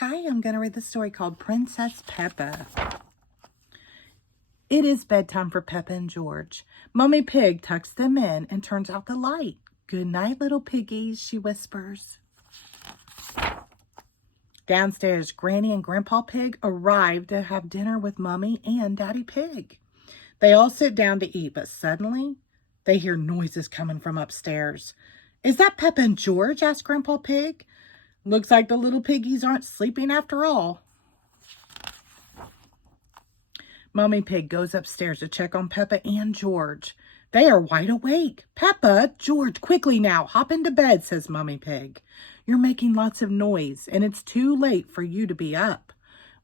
Hi, I'm going to read the story called Princess Peppa. It is bedtime for Peppa and George. Mummy Pig tucks them in and turns out the light. Good night, little piggies, she whispers. Downstairs, Granny and Grandpa Pig arrive to have dinner with Mummy and Daddy Pig. They all sit down to eat, but suddenly they hear noises coming from upstairs. Is that Peppa and George? Asked Grandpa Pig. Looks like the little piggies aren't sleeping after all. Mummy Pig goes upstairs to check on Peppa and George. They are wide awake. Peppa, George, quickly now, hop into bed, says Mummy Pig. You're making lots of noise, and it's too late for you to be up.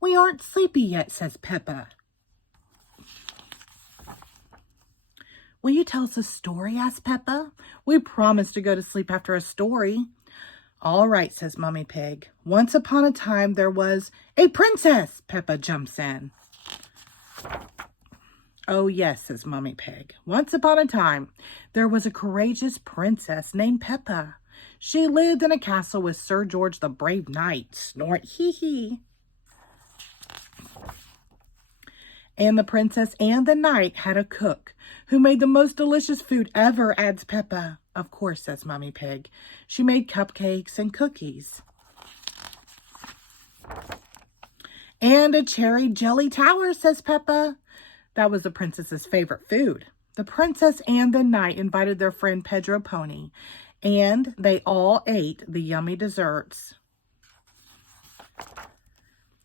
We aren't sleepy yet, says Peppa. Will you tell us a story? Asked Peppa. We promised to go to sleep after a story. All right, says Mummy Pig. Once upon a time, there was a princess. Peppa jumps in. Oh, yes, says Mummy Pig. Once upon a time, there was a courageous princess named Peppa. She lived in a castle with Sir George the Brave Knight. Snort, hee hee. And the princess and the knight had a cook who made the most delicious food ever, adds Peppa. Of course, says Mummy Pig. She made cupcakes and cookies. And a cherry jelly tower, says Peppa. That was the princess's favorite food. The princess and the knight invited their friend Pedro Pony, and they all ate the yummy desserts.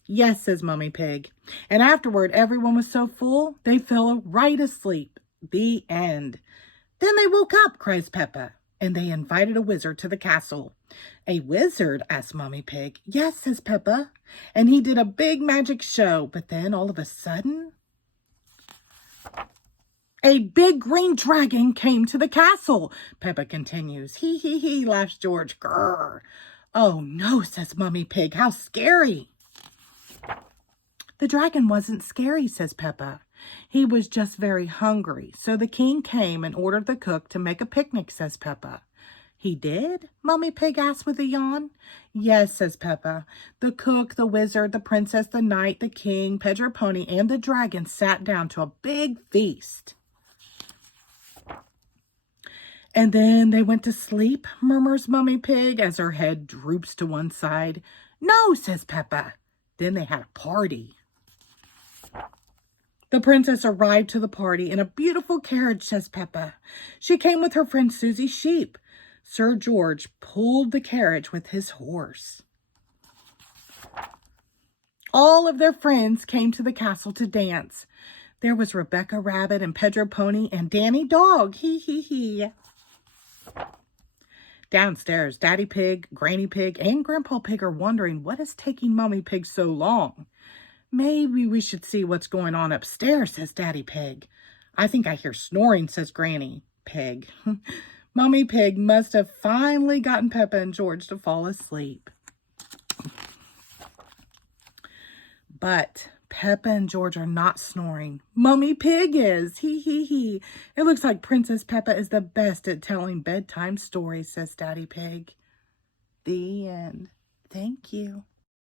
Yes, says Mummy Pig. And afterward, everyone was so full, they fell right asleep. The end. Then they woke up, cries Peppa, and they invited a wizard to the castle. A wizard? Asked Mummy Pig. Yes, says Peppa. And he did a big magic show, but then all of a sudden, a big green dragon came to the castle. Peppa continues. Hee hee hee, laughs George. Grrr. Oh no, says Mummy Pig. How scary. The dragon wasn't scary, says Peppa. He was just very hungry. So the king came and ordered the cook to make a picnic, says Peppa. He did? Mummy Pig asked with a yawn. Yes, says Peppa. The cook, the wizard, the princess, the knight, the king, Pedro Pony, and the dragon sat down to a big feast. And then they went to sleep, murmurs Mummy Pig as her head droops to one side. No, says Peppa. Then they had a party. The princess arrived to the party in a beautiful carriage, says Peppa. She came with her friend Susie Sheep. Sir George pulled the carriage with his horse. All of their friends came to the castle to dance. There was Rebecca Rabbit and Pedro Pony and Danny Dog. Hee hee hee. Downstairs, Daddy Pig, Granny Pig, and Grandpa Pig are wondering what is taking Mummy Pig so long. Maybe we should see what's going on upstairs, says Daddy Pig. I think I hear snoring, says Granny Pig. Mummy Pig must have finally gotten Peppa and George to fall asleep. But Peppa and George are not snoring. Mummy Pig is. Hee hee hee. It looks like Princess Peppa is the best at telling bedtime stories, says Daddy Pig. The end. Thank you.